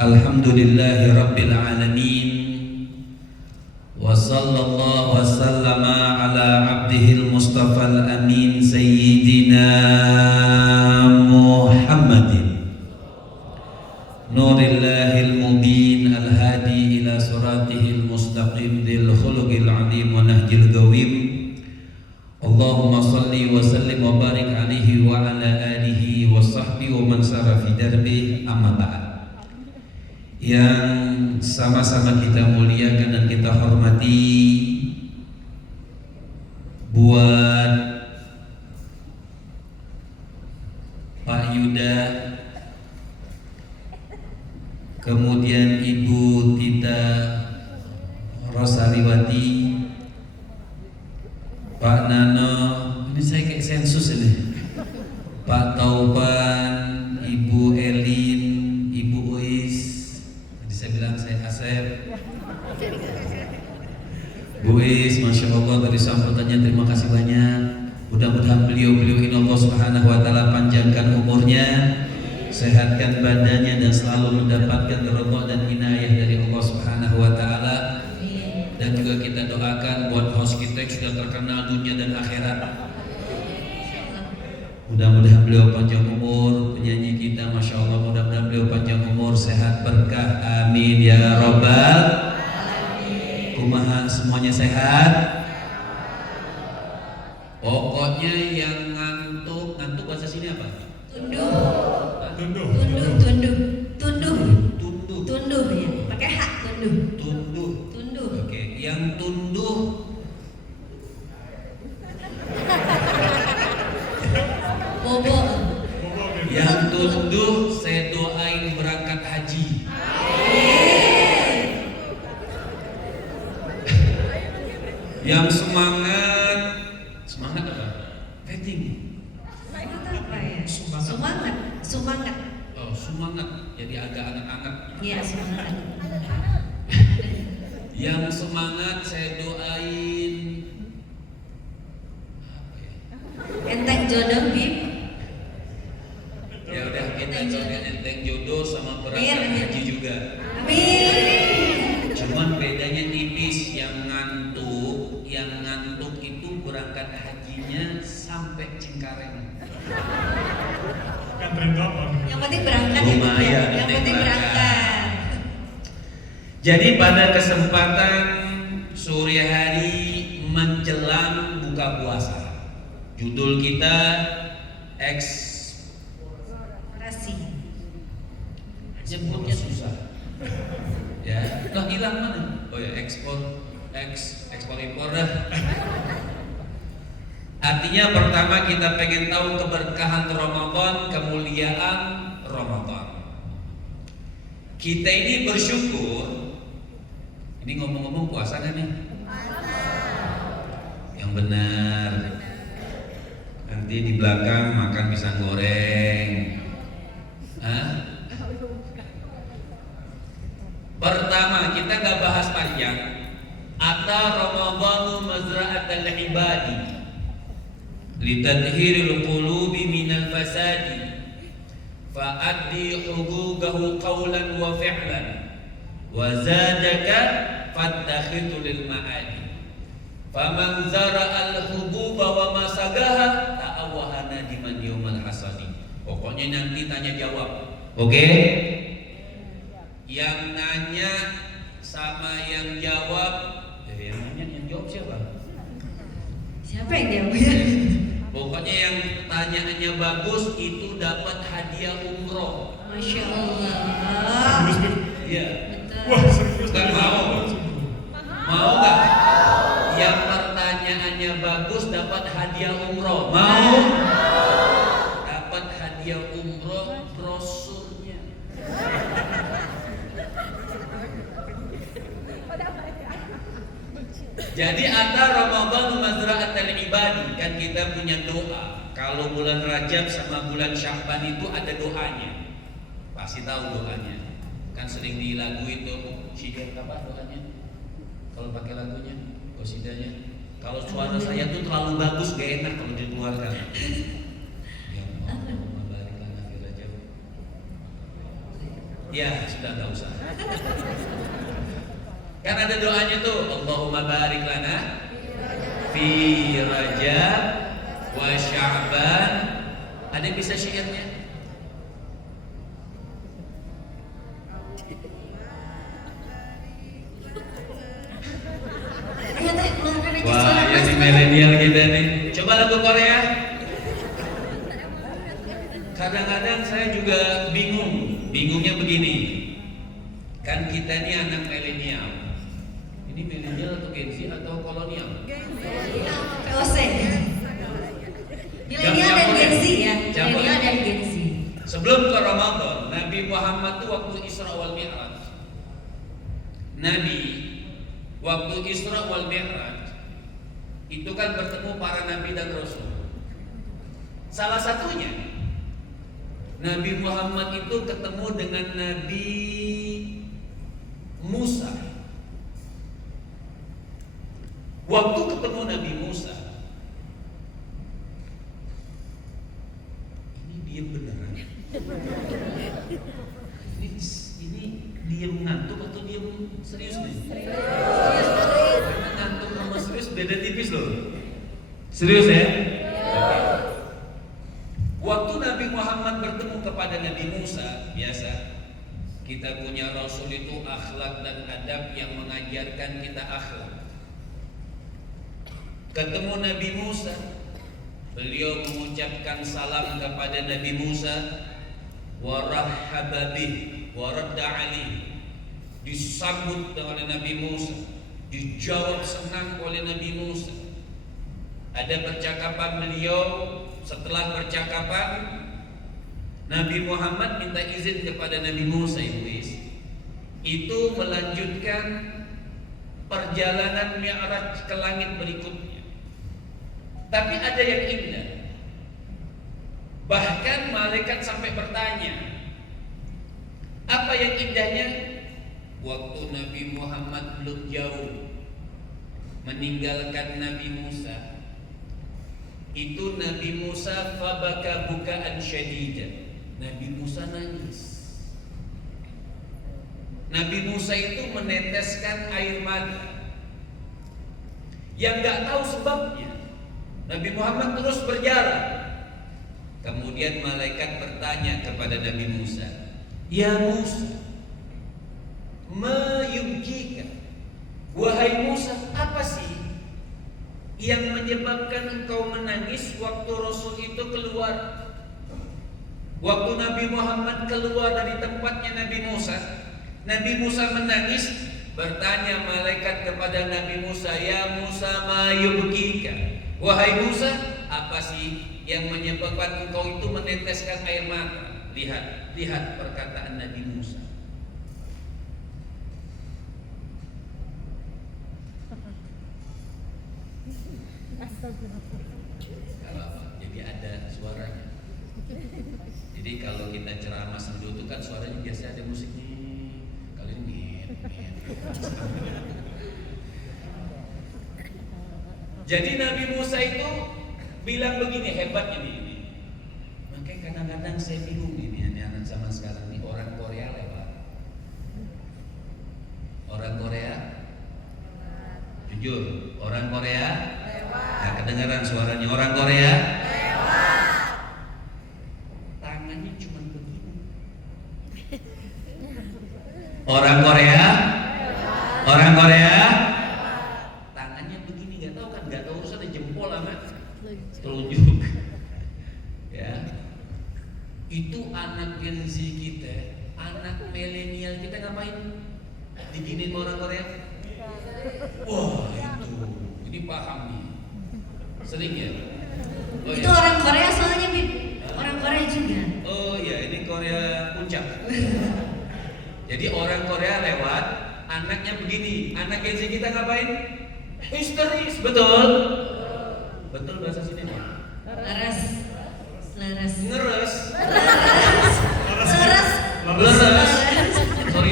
Alhamdulillahi Rabbil Alamin. Wa sallallahu wa sallama ala abdihil mustafal amin Sayyidina Muhammadin Nurillahil mubin al-hadi ila suratihil mustaqim Dil khuluqil adim wa nahjil gawim. Allahumma salli wa sallim wa barik alaihi wa ala alihi wa sahbihi wa man sara fi darbi, amma ba'd. Yang sama-sama kita muliakan dan kita hormati, buat Pak Yuda, kemudian Ibu Tita Rosaliwati, Pak Nano, ini saya kayak sensus ini, Pak Tauban, Ibu Elin, Ibu Uis, tadi saya bilang saya Asep, Bu Uis, Masya Allah dari sambutannya, terima kasih banyak. Mudah-mudahan beliau-beliau ini Allah Subhanahu wa Ta'ala panjangkan umurnya, sehatkan badannya, dan selalu mendapatkan ridha dan inayah dari Allah Subhanahu wa Ta'ala. Dan juga kita doakan buat host kita yang sudah terkenal dunia dan akhirat. Mudah-mudahan beliau panjang umur, penyanyi kita, Masya Allah, mudah-mudahan beliau panjang umur, sehat, berkah, amin ya robbal alamin. Kumaha semuanya sehat. Pokoknya yang ngantuk bahasa sini apa? Tunduh ya, pakai hak, tunduh. Oke, yang tunduh bobo. Yang tunduh saya doain berangkat haji. Yang semangat apa? Fighting. Semangat. Oh, semangat. Jadi agak anget-anget. Iya, semangat. Yang semangat saya doain enteng jodoh, Bib. Ya udah, kita doain enteng jodoh sama berangkat haji juga. Amin. Cuman bedanya tipis, yang ngantuk itu berangkat hajinya sampai Cengkareng. Yang penting berangkat. Lumayan, yang penting berangkat. Jadi pada kesempatan sore hari menjelang buka puasa, judul kita eksplorasi. Nyebutnya susah. Ya, loh hilang mana? Oh ya, ekspor impor dah. Artinya pertama kita pengen tahu keberkahan Ramadan, kemuliaan Ramadan. Kita ini bersyukur. Ini ngomong-ngomong puasa kan nih? Yang benar. Nanti di belakang makan pisang goreng. Pertama kita gak bahas panjang. Ata Ramadhanu mazra'atal ibadi litadhhiril qulubi minal fasadi fa'addi huquqahu qawlan wa fi'lan wa zadaka fattakhidhu lil ma'adi faman zara'al hububa wa masagaha ta'awahana diman yawmal hasadi. Pokoknya nanti tanya jawab. Oke? Yang nanya sama yang jawab, yang nanya yang jawab siapa? Siapa yang jawab? Pokoknya yang tanyaannya bagus itu dapat hadiah umroh. Masya Allah. Iya. Wah, serius. Gak mau? Mau gak? Yang pertanyaannya bagus dapat hadiah umroh. Mau? Dapat hadiah umroh brosurnya. Jadi ada Ramadan mazra'atul ibadi, kan kita punya doa. Kalau bulan Rajab sama bulan Sya'ban itu ada doanya. Pasti tahu doanya. Kan sering di lagu itu, Syidir apa doanya? Kalau pakai lagunya, qasidanya. Kalau suara saya tuh terlalu bagus, gak enak kalau dikeluarkan. Ya Allah, barik lana fi Rajab. Ya sudah nggak usah. Kan ada doanya tuh, Allahumma barik lana fi Rajab wa Sya'ban. Ada yang bisa syairnya? Wah, yang di milenial kita nih. Coba lagu Korea. Kadang-kadang saya juga bingung. Bingungnya begini. Kan kita ini anak milenial. Ini milenial atau Gen Z atau kolonial? POC. Milenial dan Gen Z ya. Milenial dan Gen Z. Sebelum ke Ramadan, Nabi Muhammad tuh waktu Isra wal Mi'raj. Nabi waktu Isra wal Mi'raj itu kan bertemu para nabi dan rasul. Salah satunya Nabi Muhammad itu ketemu dengan Nabi Musa. Waktu ketemu Nabi Musa, ini dia beneran. Ini dia ngantuk atau dia serius nih? Karena ngantuk sama serius beda tipis loh. Serius ya? Waktu Nabi Muhammad bertemu kepada Nabi Musa, biasa kita punya Rasul itu akhlak dan adab yang mengajarkan kita akhlak. Ketemu Nabi Musa, beliau mengucapkan salam kepada Nabi Musa, wa rahhaba bih wa radda alih. Disambut oleh Nabi Musa, dijawab senang oleh Nabi Musa. Ada percakapan beliau, setelah percakapan Nabi Muhammad minta izin kepada Nabi Musa itu melanjutkan perjalanan Mi'raj ke langit berikutnya. Tapi ada yang indah. Bahkan malaikat sampai bertanya, apa yang indahnya? Waktu Nabi Muhammad belum jauh meninggalkan Nabi Musa, itu Nabi Musa fabaka bukaan syadidan. Nabi Musa nangis. Nabi Musa itu meneteskan air mata yang gak tahu sebabnya. Nabi Muhammad terus berjalan. Kemudian malaikat bertanya kepada Nabi Musa, ya Musa, ma yubkika, wahai Musa, apa sih yang menyebabkan engkau menangis waktu Rasul itu keluar? Waktu Nabi Muhammad keluar dari tempatnya Nabi Musa menangis. Bertanya malaikat kepada Nabi Musa, ya Musa ma yubkika, wahai Musa, apa sih yang menyebabkan engkau itu meneteskan air mata? Lihat perkataan Nabi Musa. Jadi ada suaranya. Jadi kalau kita ceramah sendu itu kan suaranya biasa ada musiknya. Kali ini Jadi Nabi Musa itu bilang begini, hebatnya nih ini. Makanya kadang-kadang saya bingung ini anak zaman sekarang nih, orang Korea lewat. Orang Korea jujur, orang Korea nah, kedengaran suaranya orang Korea tangannya cuma begini. Orang Korea tangannya begini, nggak tahu urusan jempol sama telunjuk. Ya, itu anak Gen Z kita, anak milenial kita ngapain? Diginin orang Korea? Wah ini paham nih, sering ya. Oh, itu ya? orang Korea soalnya Bib, orang Korea juga. Oh ya, ini Korea puncak. Jadi orang Korea lewat, anaknya begini, anak Gen Z kita ngapain? Histeris, betul? Betul bahasa sini nih. Leres. Ngeres. Leres.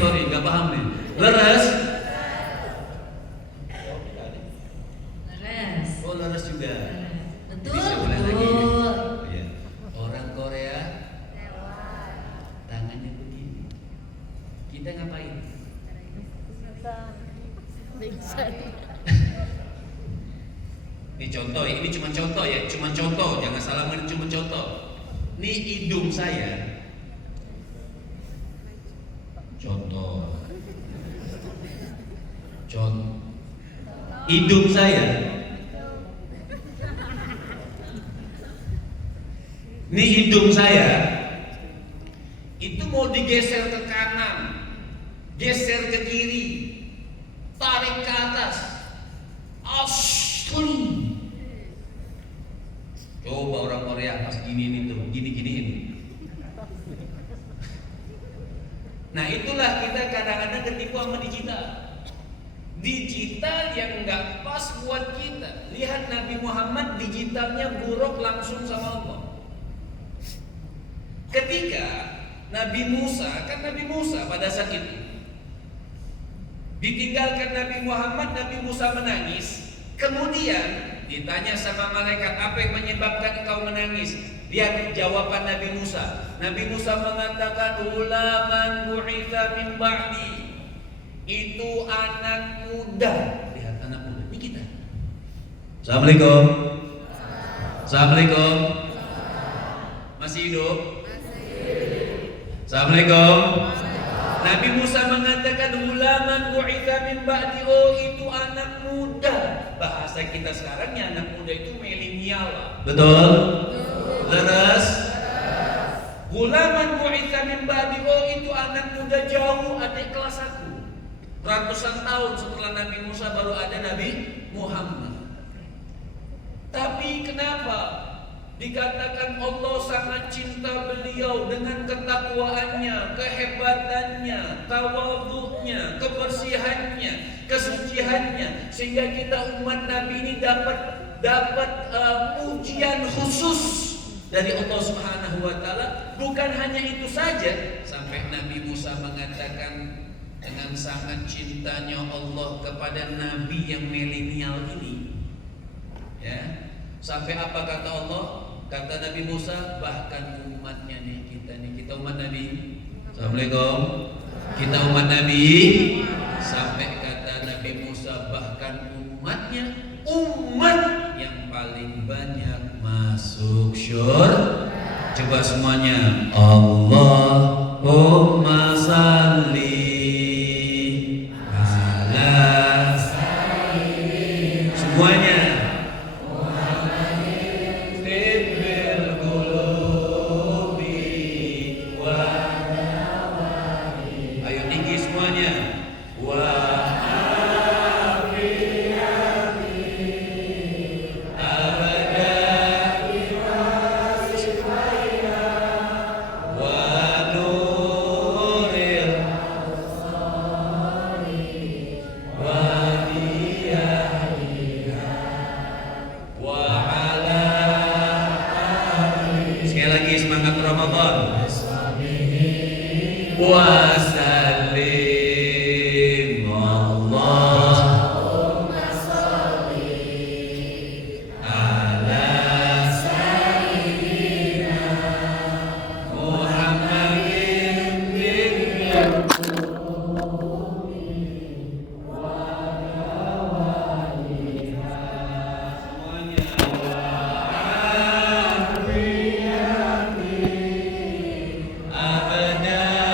Sorry, nggak paham nih. Leres. Oh, leres juga. Betul. Bisa ulang lagi. Ya. Orang Korea tangannya begini. Kita ngapain? Ini contoh ya, ini cuma contoh ya, cuma contoh, jangan salah mengerti, cuma contoh. Ini hidung saya. Contoh. Hidung saya. Ini hidung saya. Itu mau digeser ke kanan, geser ke kiri, tarik ke atas. Asli. Coba orang Korea pas gini tuh, gini-giniin. Nah itulah kita kadang-kadang ketipu sama digital. Digital yang nggak pas buat kita. Lihat Nabi Muhammad digitalnya buruk langsung sama Allah. Ketika Nabi Musa, kan Nabi Musa pada saat itu ditinggalkan Nabi Muhammad, Nabi Musa menangis. Kemudian ditanya sama malaikat, apa yang menyebabkan engkau menangis? Lihat jawaban Nabi Musa. Nabi Musa mengatakan, ulaman bu'itha min ba'di. Itu anak muda. Lihat anak muda, ini kita. Assalamualaikum. Assalamualaikum. Masih hidup? Assalamualaikum. Nabi Musa mengatakan ulaman bu'itha min ba'di. Oh itu anak muda. Bahasa kita sekarang ya anak muda itu milenial. Betul? Leres? Ulaman bu'itha min ba'di. Oh itu anak muda jauh adik kelas aku. Ratusan tahun setelah Nabi Musa baru ada Nabi Muhammad. Tapi kenapa dikatakan Allah sangat cinta beliau dengan ketakwaannya, kehebatannya, tawadhu'nya, kebersihannya, kesuciannya, sehingga kita umat Nabi ini dapat pujian khusus dari Allah Subhanahu wa taala. Bukan hanya itu saja, sampai Nabi Musa mengatakan dengan sangat cintanya Allah kepada nabi yang milenial ini. Ya. Sampai apa kata Allah? Kata Nabi Musa, bahkan umatnya nih, kita umat Nabi. Assalamualaikum. Kita umat Nabi. Sampai kata Nabi Musa, bahkan umatnya, umat yang paling banyak masuk syurga. Coba semuanya, Allahumma salli ala sayyidina. Semuanya. Sekali lagi semangat Ramadan. Puasa